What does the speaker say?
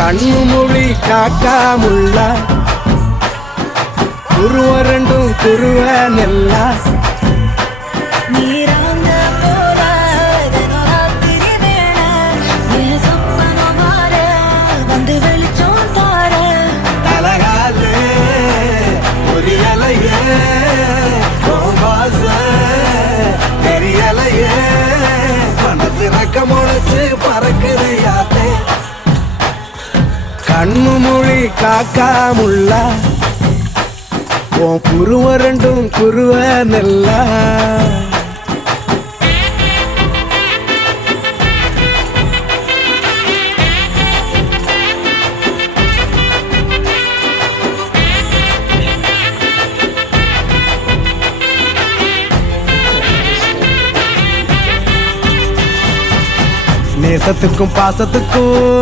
கண்ணு மொழி காக்காமுள்ள குருவ ரெண்டும் குருவ நெல்லா தெரியலையே மனசு ரக்கமுளைச்சு பறக்குது யாத்தே கண்ணு மொழி காக்காமுள்ள உன் குருவ ரெண்டும் குருவ நெல்லா நேசத்துக்கும் பாசத்துக்கும்